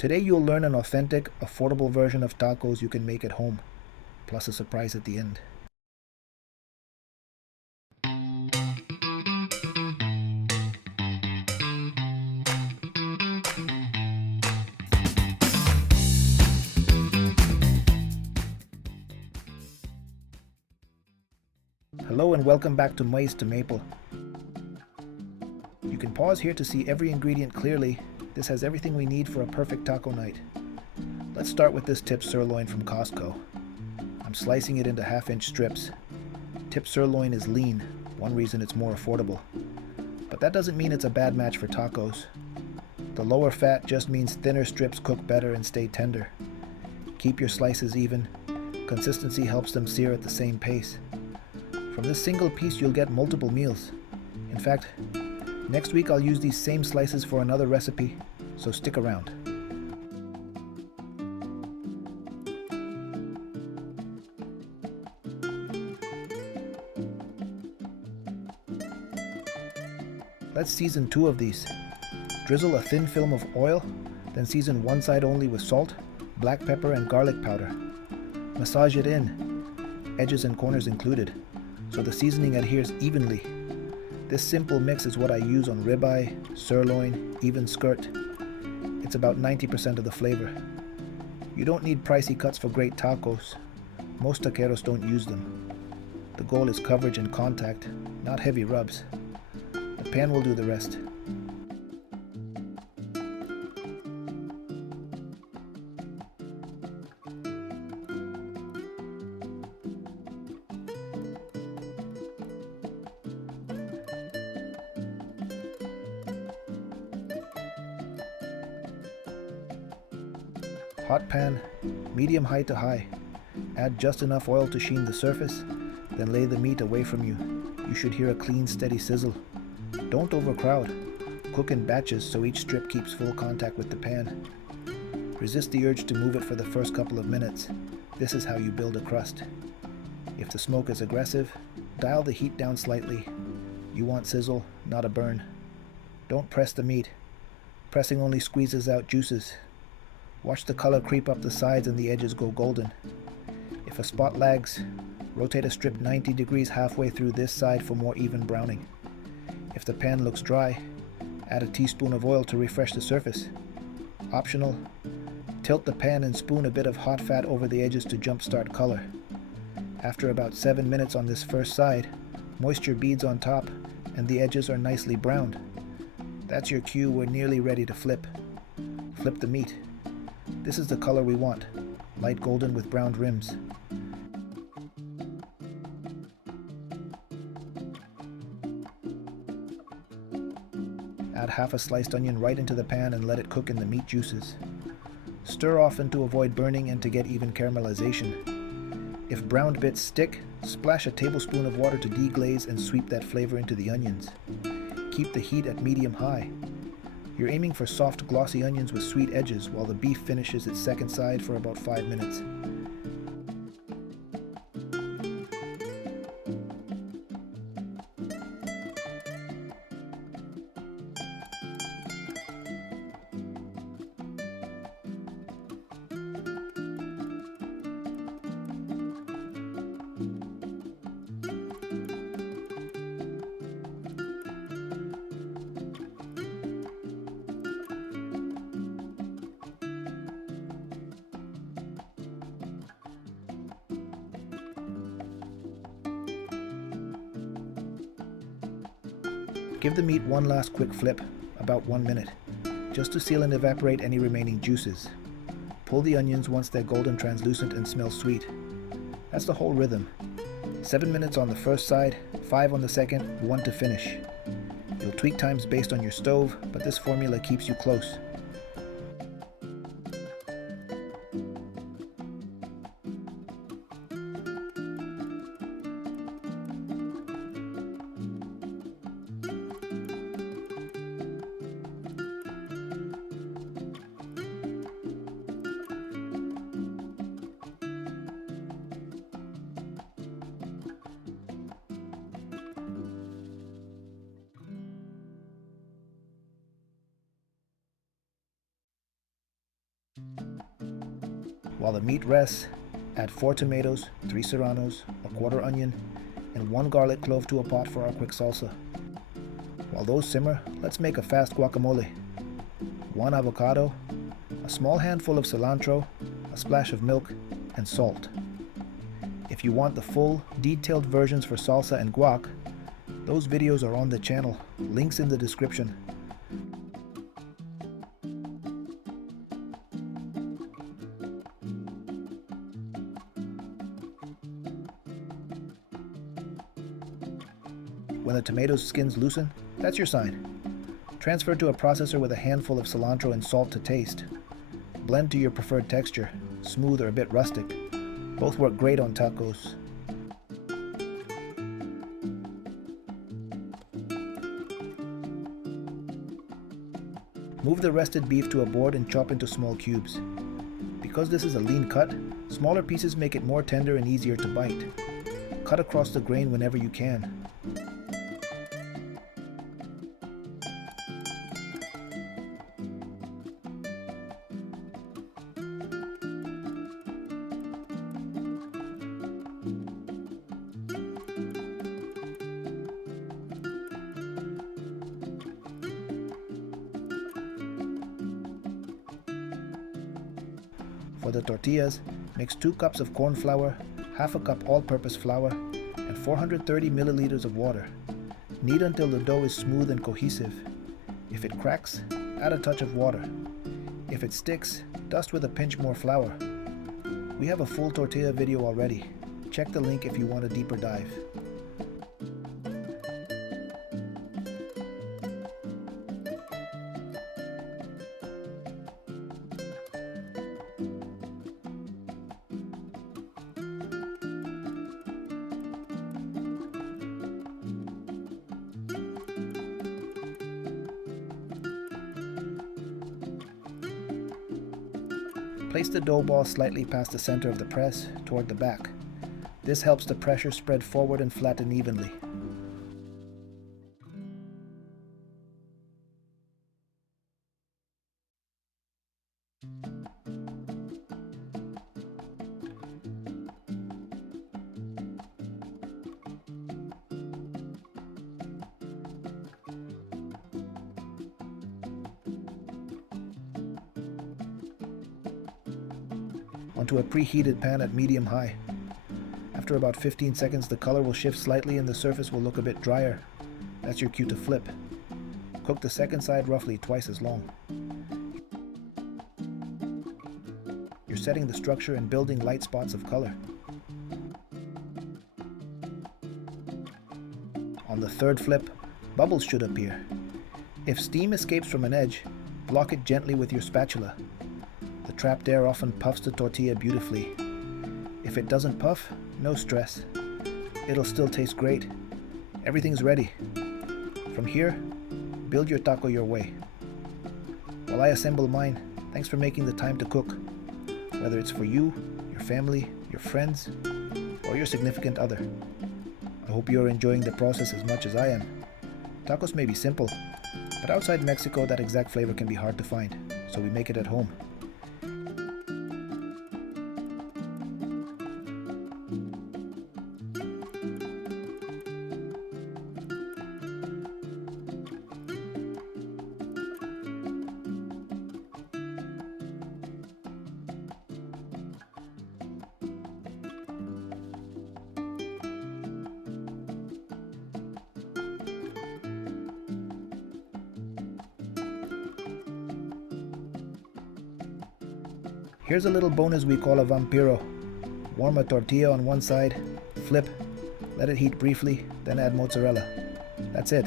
Today you'll learn an authentic, affordable version of tacos you can make at home, plus a surprise at the end. Hello and welcome back to Maiz to Maple. You can pause here to see every ingredient clearly. This has everything we need for a perfect taco night. Let's start with this tip sirloin from Costco. I'm slicing it into half-inch strips. Tip sirloin is lean, one reason it's more affordable. But that doesn't mean it's a bad match for tacos. The lower fat just means thinner strips cook better and stay tender. Keep your slices even. Consistency helps them sear at the same pace. From this single piece you'll get multiple meals. In fact, next week I'll use these same slices for another recipe, so stick around. Let's season 2 of these. Drizzle a thin film of oil, then season one side only with salt, black pepper and garlic powder. Massage it in, edges and corners included, so the seasoning adheres evenly. This simple mix is what I use on ribeye, sirloin, even skirt. It's about 90% of the flavor. You don't need pricey cuts for great tacos. Most taqueros don't use them. The goal is coverage and contact, not heavy rubs. The pan will do the rest. Hot pan, medium high to high. Add just enough oil to sheen the surface, then lay the meat away from you. You should hear a clean, steady sizzle. Don't overcrowd. Cook in batches so each strip keeps full contact with the pan. Resist the urge to move it for the first couple of minutes. This is how you build a crust. If the smoke is aggressive, dial the heat down slightly. You want sizzle, not a burn. Don't press the meat. Pressing only squeezes out juices. Watch the color creep up the sides and the edges go golden. If a spot lags, rotate a strip 90 degrees halfway through this side for more even browning. If the pan looks dry, add a teaspoon of oil to refresh the surface. Optional, tilt the pan and spoon a bit of hot fat over the edges to jumpstart color. After about 7 minutes on this first side, moisture beads on top and the edges are nicely browned. That's your cue, we're nearly ready to flip. Flip the meat. This is the color we want, light golden with browned rims. Add half a sliced onion right into the pan and let it cook in the meat juices. Stir often to avoid burning and to get even caramelization. If browned bits stick, splash a tablespoon of water to deglaze and sweep that flavor into the onions. Keep the heat at medium-high. You're aiming for soft, glossy onions with sweet edges while the beef finishes its second side for about 5 minutes. Give the meat one last quick flip, about 1 minute, just to seal and evaporate any remaining juices. Pull the onions once they're golden translucent and smell sweet. That's the whole rhythm. 7 minutes on the first side, 5 on the second, 1 to finish. You'll tweak times based on your stove, but this formula keeps you close. While the meat rests, add 4 tomatoes, 3 serranos, a quarter onion, and 1 garlic clove to a pot for our quick salsa. While those simmer, let's make a fast guacamole. 1 avocado, a small handful of cilantro, a splash of milk, and salt. If you want the full, detailed versions for salsa and guac, those videos are on the channel, links in the description. When the tomato skins loosen, that's your sign. Transfer to a processor with a handful of cilantro and salt to taste. Blend to your preferred texture, smooth or a bit rustic. Both work great on tacos. Move the rested beef to a board and chop into small cubes. Because this is a lean cut, smaller pieces make it more tender and easier to bite. Cut across the grain whenever you can. For the tortillas, mix 2 cups of corn flour, half a cup all-purpose flour, and 430 milliliters of water. Knead until the dough is smooth and cohesive. If it cracks, add a touch of water. If it sticks, dust with a pinch more flour. We have a full tortilla video already. Check the link if you want a deeper dive. Place the dough ball slightly past the center of the press, toward the back. This helps the pressure spread forward and flatten evenly. Onto a preheated pan at medium-high. After about 15 seconds, the color will shift slightly and the surface will look a bit drier. That's your cue to flip. Cook the second side roughly twice as long. You're setting the structure and building light spots of color. On the third flip, bubbles should appear. If steam escapes from an edge, block it gently with your spatula. The trapped air often puffs the tortilla beautifully. If it doesn't puff, no stress. It'll still taste great. Everything's ready. From here, build your taco your way. While I assemble mine, thanks for making the time to cook. Whether it's for you, your family, your friends, or your significant other. I hope you're enjoying the process as much as I am. Tacos may be simple, but outside Mexico that exact flavor can be hard to find, so we make it at home. Here's a little bonus we call a vampiro. Warm a tortilla on one side, flip, let it heat briefly, then add mozzarella. That's it.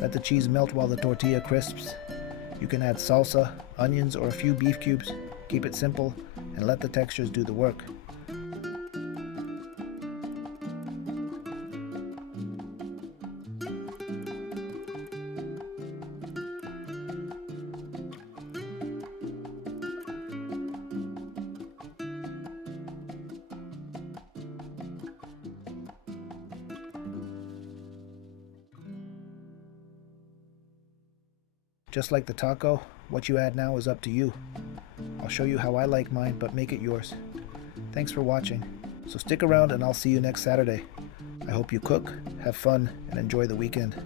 Let the cheese melt while the tortilla crisps. You can add salsa, onions, or a few beef cubes. Keep it simple and let the textures do the work. Just like the taco, what you add now is up to you. I'll show you how I like mine, but make it yours. Thanks for watching. So stick around and I'll see you next Saturday. I hope you cook, have fun, and enjoy the weekend.